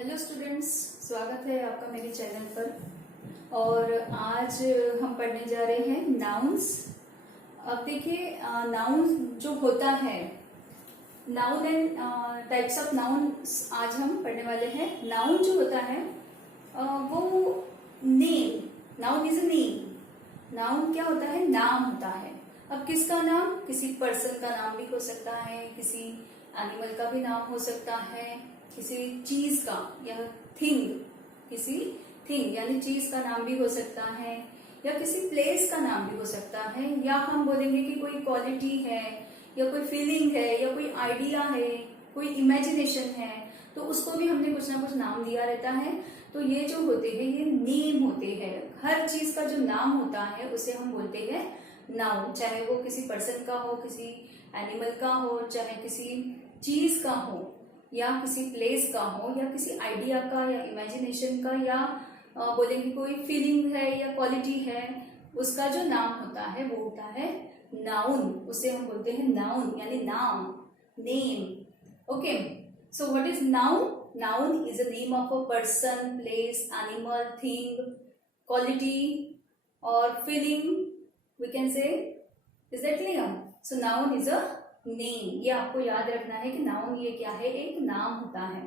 Hello students, स्वागत है आपका मेरे चैनल पर। और आज हम पढ़ने जा रहे हैं नाउन्स। अब देखिए, नाउन जो होता है, noun and types of nouns आज हम पढ़ने वाले हैं। नाउन जो होता है वो name, noun is a name. Noun क्या होता है? नाम होता है। अब किसका नाम? किसी पर्सन का नाम भी हो सकता है, किसी एनिमल का भी नाम हो सकता है, किसी चीज का या थिंग, किसी थिंग यानी चीज का नाम भी हो सकता है, या किसी प्लेस का नाम भी हो सकता है, या हम बोलेंगे कि कोई क्वालिटी है, या कोई फीलिंग है, या कोई आइडिया है, कोई इमेजिनेशन है, तो उसको भी हमने कुछ ना कुछ नाम दिया रहता है। तो ये जो होते हैं ये नेम होते हैं। हर चीज का जो नाम होता है उसे हम बोलते हैं नाउन, चाहे वो किसी पर्सन का हो, किसी एनिमल का हो, चाहे किसी चीज का हो, या किसी प्लेस का हो, या किसी आइडिया का या इमेजिनेशन का, या बोलेंगे कोई फीलिंग है या क्वालिटी है, उसका जो नाम होता है वो होता है नाउन। उसे हम बोलते हैं नाउन यानी नाम, name. Okay, so what is noun? Noun is a name of a person, place, animal, thing, quality और feeling, we can say. Is that clear? So noun is a name. ये आपको याद रखना है कि नाउन ये क्या है? एक नाम होता है।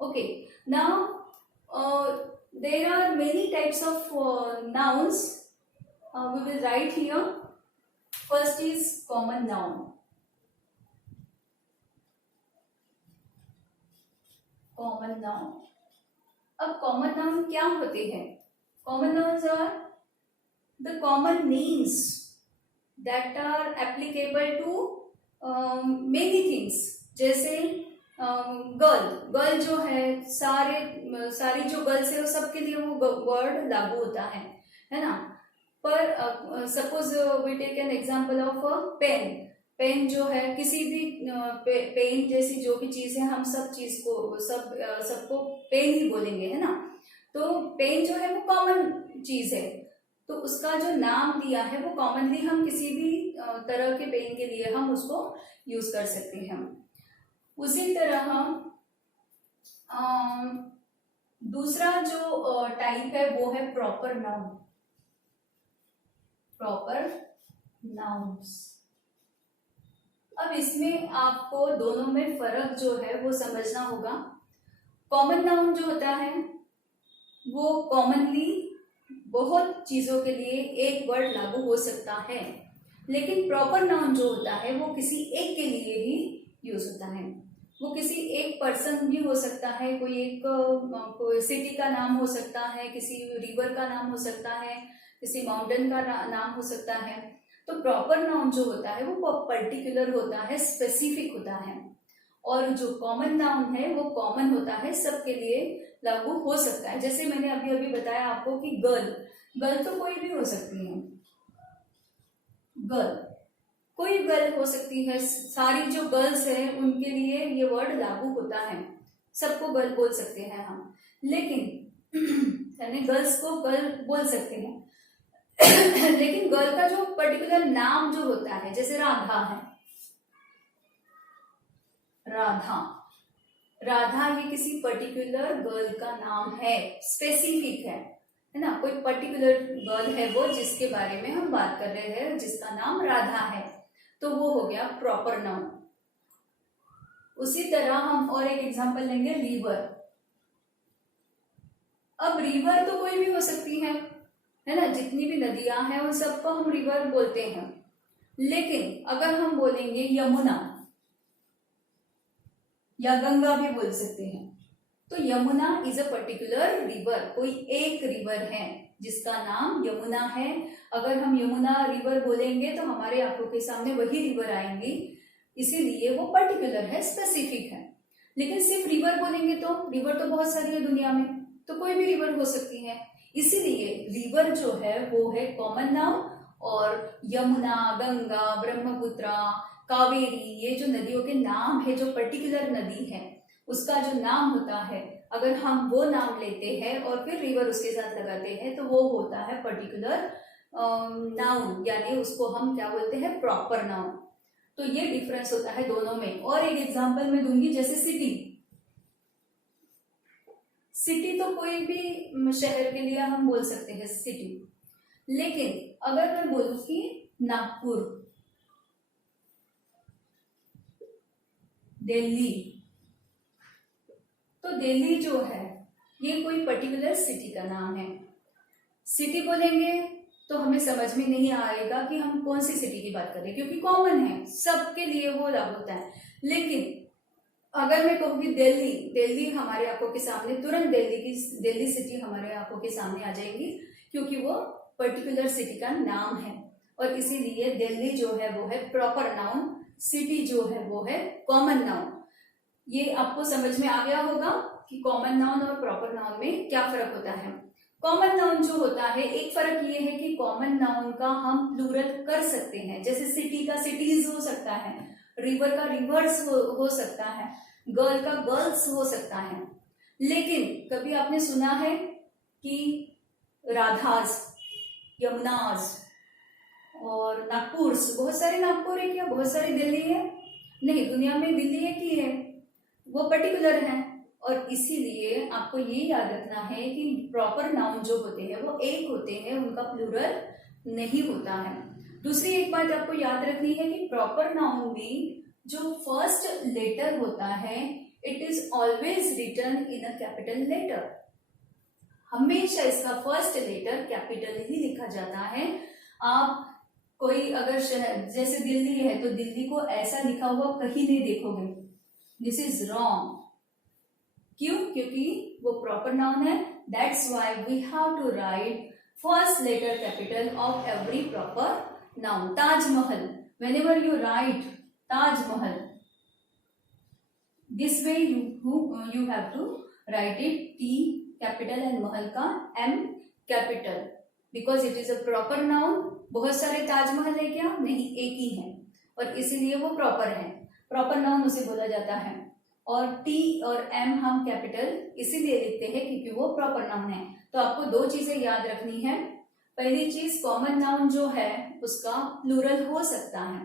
Okay, now there are many types of nouns. We will write here. First is common noun. Common noun. अब कॉमन नाउन क्या होते हैं? Common nouns are the common names that are applicable to many things. जैसे girl, girl जो है, सारी जो girls है वो सबके लिए वो वर्ड लागू होता है ना। पर suppose we take an example of pen. Pen जो है, किसी भी पेन जैसी जो भी चीज है, हम सब चीज को सबको पेन ही बोलेंगे, है ना। तो पेन जो है वो कॉमन चीज है, तो उसका जो नाम दिया है वो कॉमनली हम किसी भी तरह के पेन के लिए हम उसको यूज कर सकते हैं। उसी तरह दूसरा जो टाइप है वो है प्रॉपर नाउन। Proper nouns. अब इसमें आपको दोनों में फर्क जो है वो समझना होगा। कॉमन नाउन जो होता है वो कॉमनली बहुत चीजों के लिए एक वर्ड लागू हो सकता है, लेकिन प्रॉपर नाउन जो होता है वो किसी एक के लिए ही यूज होता है। वो किसी एक पर्सन भी हो सकता है, कोई सिटी का नाम हो सकता है, किसी रिवर का नाम हो सकता है, किसी माउंटेन का नाम हो सकता है। तो प्रॉपर नाउन जो होता है वो पर्टिकुलर होता है, स्पेसिफिक होता है। और जो कॉमन नाउन है वो कॉमन होता है, सबके लिए लागू हो सकता है। जैसे मैंने अभी अभी बताया आपको कि गर्ल, गर्ल तो कोई भी हो सकती है। गर्ल, कोई गर्ल हो सकती है, सारी जो गर्ल्स है उनके लिए ये वर्ड लागू होता है, सबको गर्ल बोल सकते हैं हम। लेकिन यानी गर्ल्स को गर्ल बोल सकते हैं लेकिन गर्ल का जो पर्टिकुलर नाम जो होता है, जैसे राधा है, राधा, राधा ये किसी पर्टिकुलर गर्ल का नाम है, स्पेसिफिक है ना। कोई पर्टिकुलर गर्ल है वो जिसके बारे में हम बात कर रहे हैं, जिसका नाम राधा है, तो वो हो गया प्रॉपर नाउन। उसी तरह हम और एक एग्जांपल लेंगे, रिवर। अब रिवर तो कोई भी हो सकती है ना, जितनी भी नदियां हैं उन सबको हम रिवर बोलते हैं। लेकिन अगर हम बोलेंगे यमुना या गंगा भी बोल सकते हैं, तो Yamuna is a particular river, कोई एक रिवर है जिसका नाम यमुना है। अगर हम यमुना रिवर बोलेंगे तो हमारे आंखों के सामने वही रिवर आएंगी, इसीलिए वो पर्टिकुलर है, स्पेसिफिक है। लेकिन सिर्फ रिवर बोलेंगे तो रिवर तो बहुत सारी है दुनिया में, तो कोई भी रिवर हो सकती है। इसीलिए रिवर जो है वो है कॉमन नाउन, और यमुना, गंगा, ब्रह्मपुत्रा, कावेरी, ये जो नदियों के नाम है, जो पर्टिकुलर नदी है उसका जो नाम होता है, अगर हम वो नाम लेते हैं और फिर रिवर उसके साथ लगाते हैं तो वो होता है पर्टिकुलर नाउन, यानी उसको हम क्या बोलते हैं? Proper noun. तो ये डिफरेंस होता है दोनों में। और एक एग्जांपल मैं दूंगी, जैसे सिटी। सिटी तो कोई भी शहर के लिए हम बोल सकते हैं सिटी, लेकिन अगर मैं बोलूं कि नागपुर, दिल्ली, तो दिल्ली जो है ये कोई पर्टिकुलर सिटी का नाम है। सिटी बोलेंगे तो हमें समझ में नहीं आएगा कि हम कौन सी सिटी की बात कर रहे हैं, क्योंकि कॉमन है, सबके लिए वो लागू होता है। लेकिन अगर मैं कहूँगी दिल्ली, दिल्ली हमारे आंखों के सामने तुरंत दिल्ली सिटी हमारे आंखों के सामने आ जाएगी, क्योंकि वो पर्टिकुलर सिटी का नाम है। और इसीलिए दिल्ली जो है वो है प्रॉपर नाउन, सिटी जो है वो है कॉमन नाउन। ये आपको समझ में आ गया होगा कि कॉमन नाउन और प्रॉपर नाउन में क्या फर्क होता है। कॉमन नाउन जो होता है, एक फर्क ये है कि कॉमन नाउन का हम प्लूरल कर सकते हैं, जैसे सिटी का सिटीज हो सकता है, रिवर का रिवर्स हो सकता है, गर्ल का गर्ल्स हो सकता है। लेकिन कभी आपने सुना है कि राधास, यमुनास और नागपुर, बहुत सारे नागपुर है क्या, बहुत सारी दिल्ली है? नहीं, दुनिया में दिल्ली एक ही है, वो पर्टिकुलर है। और इसीलिए आपको ये याद रखना है कि प्रॉपर नाउन जो होते हैं वो एक होते हैं, उनका प्लूरल नहीं होता है। दूसरी एक बात आपको याद रखनी है कि प्रॉपर नाउन में जो फर्स्ट लेटर होता है, it is always written in a capital letter. हमेशा इसका फर्स्ट लेटर कैपिटल ही लिखा जाता है। आप कोई अगर शहर जैसे दिल्ली है तो दिल्ली को ऐसा लिखा हुआ कहीं नहीं देखोगे, दिस इज रॉन्ग। क्यों? क्योंकि वो प्रॉपर नाउन है। That's why we have to write first letter capital of every proper noun. Taj Mahal, whenever you write Taj Mahal, this way you have to write it T capital and Mahal का M capital, because it is a proper noun. बहुत सारे ताजमहल है क्या? नहीं, एक ही है, और इसीलिए वो प्रॉपर है, प्रॉपर नाउन उसे बोला जाता है। और T और M हम कैपिटल इसीलिए लिखते हैं क्योंकि वो प्रॉपर नाउन है। तो आपको दो चीजें याद रखनी है। पहली चीज, कॉमन नाउन जो है उसका प्लूरल हो सकता है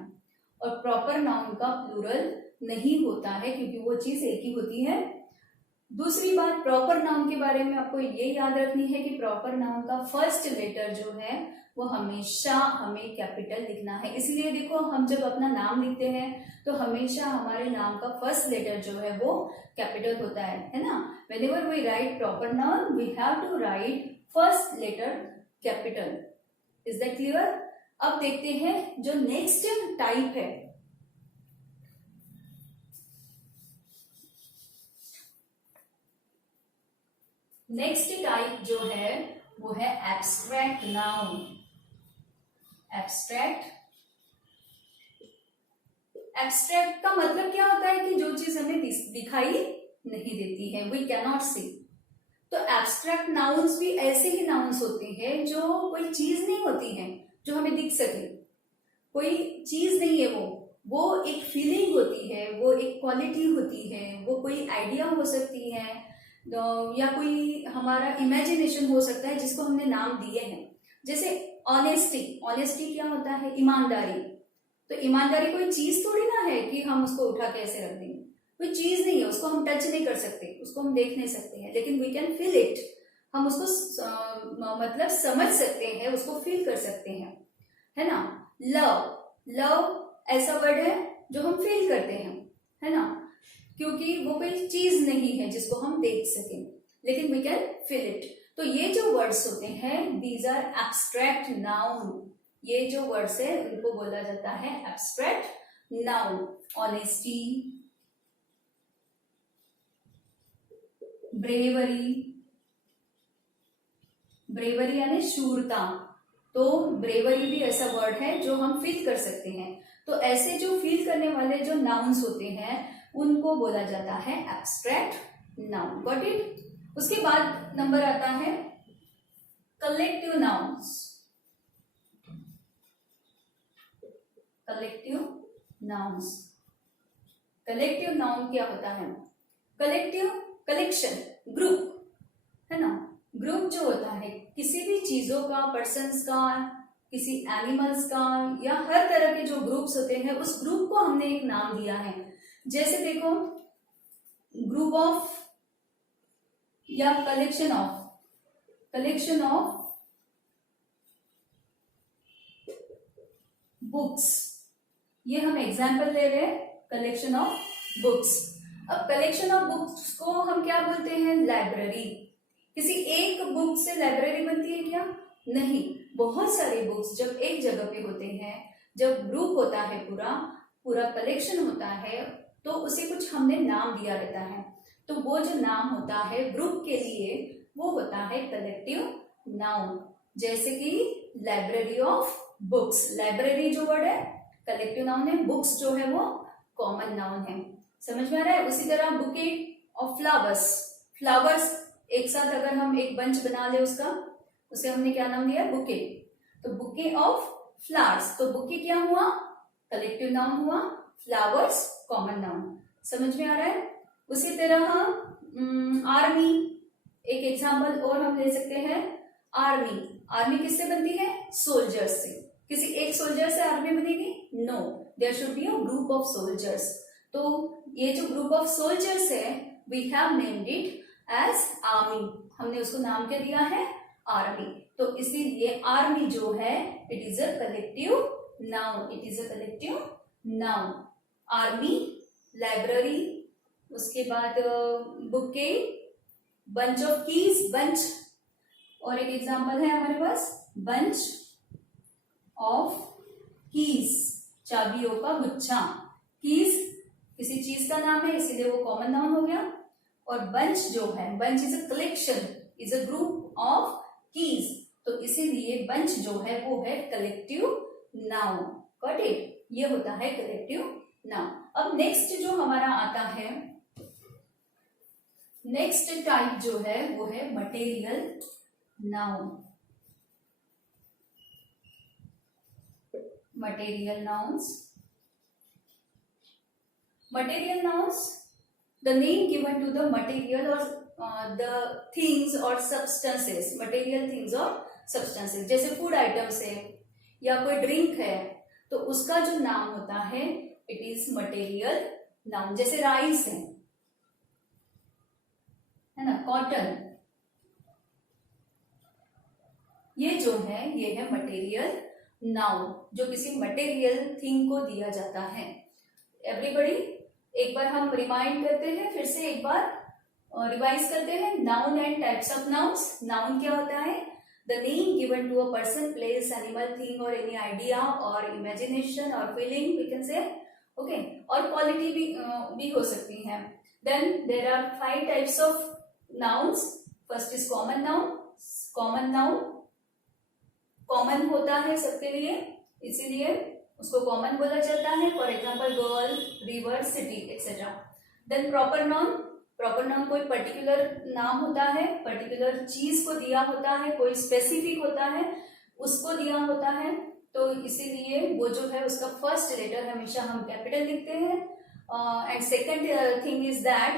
और प्रॉपर नाउन का प्लूरल नहीं होता है, क्योंकि वो चीज एक ही होती है। दूसरी बात, प्रॉपर नाउन के बारे में आपको ये याद रखनी है कि प्रॉपर नाउन का फर्स्ट लेटर जो है वो हमेशा हमें कैपिटल लिखना है। इसलिए देखो, हम जब अपना नाम लिखते हैं तो हमेशा हमारे नाम का फर्स्ट लेटर जो है वो कैपिटल होता है ना। Whenever we write proper noun we have to write first letter capital. Is that clear? अब देखते हैं जो नेक्स्ट टाइप है। नेक्स्ट टाइप जो है वो है एब्स्ट्रैक्ट नाउन। एब्स्ट्रैक्ट का मतलब क्या होता है कि जो चीज हमें दिखाई नहीं देती है, वी कैन नॉट सी। तो एब्स्ट्रैक्ट नाउन्स भी ऐसे ही नाउन्स होते हैं जो कोई चीज नहीं होती है जो हमें दिख सके, कोई चीज नहीं है वो एक फीलिंग होती है, वो एक क्वालिटी होती है, वो कोई आइडिया हो सकती है, या कोई हमारा इमेजिनेशन हो सकता है जिसको हमने नाम दिए हैं। जैसे ऑनेस्टी, ऑनेस्टी क्या होता है? ईमानदारी। तो ईमानदारी कोई चीज थोड़ी ना है कि हम उसको उठा के ऐसे रख देंगे, कोई चीज नहीं है, उसको हम टच नहीं कर सकते, उसको हम देख नहीं सकते हैं, लेकिन वी कैन फील इट। हम उसको मतलब समझ सकते हैं, उसको फील कर सकते हैं, है ना। लव, लव ऐसा वर्ड है जो हम फील करते हैं, है ना, क्योंकि वो कोई चीज नहीं है जिसको हम देख सकें, लेकिन वी कैन फील इट। तो ये जो वर्ड्स होते हैं, दीज आर एब्स्ट्रैक्ट नाउन। ये जो वर्ड्स है उनको बोला जाता है abstract noun. Honesty, bravery, bravery यानी शूरता, तो ब्रेवरी भी ऐसा वर्ड है जो हम फील कर सकते हैं। तो ऐसे जो फील करने वाले जो नाउन्स होते हैं उनको बोला जाता है एब्स्ट्रैक्ट नाउन। Got it? उसके बाद नंबर आता है collective nouns. Collective nouns, collective noun क्या होता है? कलेक्टिव, कलेक्शन, ग्रुप, है ना। ग्रुप जो होता है किसी भी चीजों का, पर्सन्स का, किसी एनिमल्स का, या हर तरह के जो ग्रुप्स होते हैं उस ग्रुप को हमने एक नाम दिया है। जैसे देखो, ग्रुप ऑफ या कलेक्शन ऑफ बुक्स, ये हम एग्जाम्पल ले रहे हैं कलेक्शन ऑफ बुक्स। अब कलेक्शन ऑफ बुक्स को हम क्या बोलते हैं? लाइब्रेरी। किसी एक बुक से लाइब्रेरी बनती है क्या? नहीं, बहुत सारे बुक्स जब एक जगह पे होते हैं, जब ग्रुप होता है, पूरा कलेक्शन होता है, तो उसे कुछ हमने नाम दिया रहता है। तो वो जो नाम होता है ग्रुप के लिए वो होता है कलेक्टिव नाउन। जैसे कि लाइब्रेरी ऑफ बुक्स, लाइब्रेरी जो वर्ड है कलेक्टिव नाउन है, बुक्स जो है वो कॉमन नाउन है। समझ में आ रहा है? उसी तरह बुके ऑफ फ्लावर्स, फ्लावर्स एक साथ अगर हम एक बंच बना ले उसका, उसे हमने क्या नाम दिया? बुके। तो बुके ऑफ फ्लावर्स, तो बुके क्या हुआ? कलेक्टिव नाउन हुआ, फ्लावर्स कॉमन नाउन। समझ में आ रहा है? उसी तरह आर्मी, एक एग्जाम्पल और हम ले सकते हैं। आर्मी किससे बनती है? सोल्जर्स से। किसी एक सोल्जर से आर्मी बनेगी? No, there should be a group of soldiers. तो ये जो ग्रुप ऑफ सोल्जर्स है, we have named it as army. हमने उसको नाम क्या दिया है? आर्मी। तो इसीलिए आर्मी जो है it is a collective noun, it is a collective noun. Army, library, उसके बाद bouquet, bunch of keys, bunch, और एक एग्जांपल है हमारे पास बंच ऑफ कीज, चाबियों का गुच्छा। कीज किसी चीज का नाम है इसीलिए वो कॉमन नाउन हो गया। और बंच जो है, bunch is a collection, is a group of keys, तो इसीलिए बंच जो है वो है कलेक्टिव नाउन। Got it? ये होता है कलेक्टिव नाउन। अब नेक्स्ट जो हमारा आता है, नेक्स्ट टाइप जो है वो है material noun. Material nouns, material nouns, the name given to the material or the things or substances, material things or substances। जैसे फूड आइटम्स है या कोई ड्रिंक है तो उसका जो नाम होता है इट इज मटेरियल नाउन। जैसे राइस है ना, कॉटन, ये जो है ये है मटेरियल नाउन, जो किसी मटेरियल थिंग को दिया जाता है। एवरीबडी, एक बार हम रिमाइंड करते हैं, फिर से एक बार रिवाइज करते हैं। Noun and types of nouns. Noun क्या होता है? The name given to a person, place, animal, thing और एनी आइडिया और इमेजिनेशन और feeling, we can say, okay. और क्वालिटी भी हो सकती है। Then there are 5 types of nouns. First is common noun. Common noun common होता है सबके लिए, इसीलिए उसको कॉमन बोला जाता है। For example girl, river, city etcetera. Then proper noun. Proper noun कोई पर्टिकुलर नाम होता है, पर्टिकुलर चीज को दिया होता है, कोई स्पेसिफिक होता है, उसको दिया होता है, तो इसीलिए वो जो है उसका फर्स्ट लेटर हमेशा हम कैपिटल लिखते हैं। And second thing is that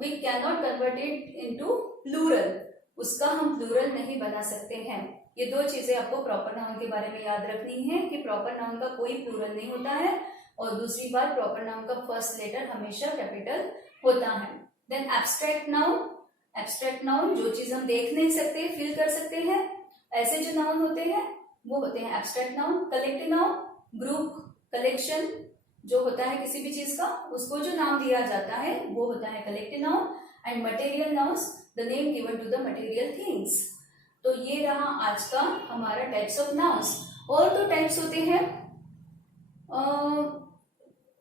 we can not convert it into plural, उसका हम प्लूरल नहीं बना सकते हैं। ये 2 चीजें आपको प्रॉपर नाउन के बारे में याद रखनी है कि प्रॉपर नाउन का कोई प्लूरल नहीं होता है, और दूसरी बात प्रॉपर नाउन का फर्स्ट लेटर हमेशा कैपिटल होता है। Then abstract noun. Abstract noun जो चीज हम देख नहीं सकते, फील कर सकते हैं, ऐसे जो नाउन होते हैं वो होते हैं abstract noun. Collective noun, group, collection जो होता है किसी भी चीज का, उसको जो नाम दिया जाता है वो होता है collective noun. And material nouns, the name given to the material things. तो ये रहा आज का हमारा टाइप्स ऑफ नाउन्स। और तो टाइप्स होते हैं,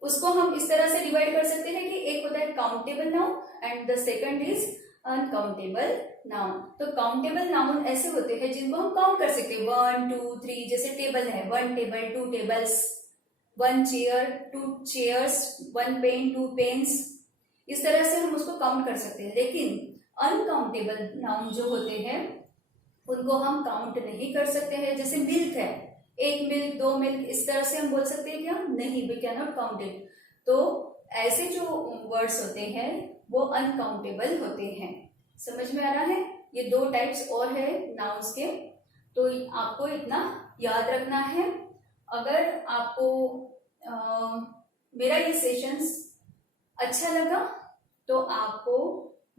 उसको हम इस तरह से डिवाइड कर सकते हैं कि एक होता है countable noun and the second is uncountable noun. तो काउंटेबल नाउन ऐसे होते हैं जिनको हम काउंट कर सकते हैं, 1 2 3। जैसे टेबल है, 1 table, 2 tables, 1 chair, 2 chairs, 1 pen, 2 pens, इस तरह से हम उसको काउंट कर सकते हैं। लेकिन अनकाउंटेबल नाउन जो होते हैं उनको हम काउंट नहीं कर सकते हैं। जैसे मिल्क है, 1 मिल्क, 2 मिल्क, इस तरह से हम बोल सकते हैं क्या? नहीं, we can not count it. तो ऐसे जो वर्ड्स होते हैं वो अनकाउंटेबल होते हैं। समझ में आ रहा है? ये 2 टाइप्स और है नाउन्स के, तो आपको इतना याद रखना है। अगर आपको मेरा ये सेशंस अच्छा लगा तो आपको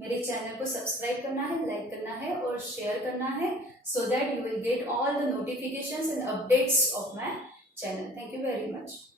मेरे चैनल को सब्सक्राइब करना है, लाइक करना है और शेयर करना है, so that you will get all the notifications and updates of my channel. Thank you very much.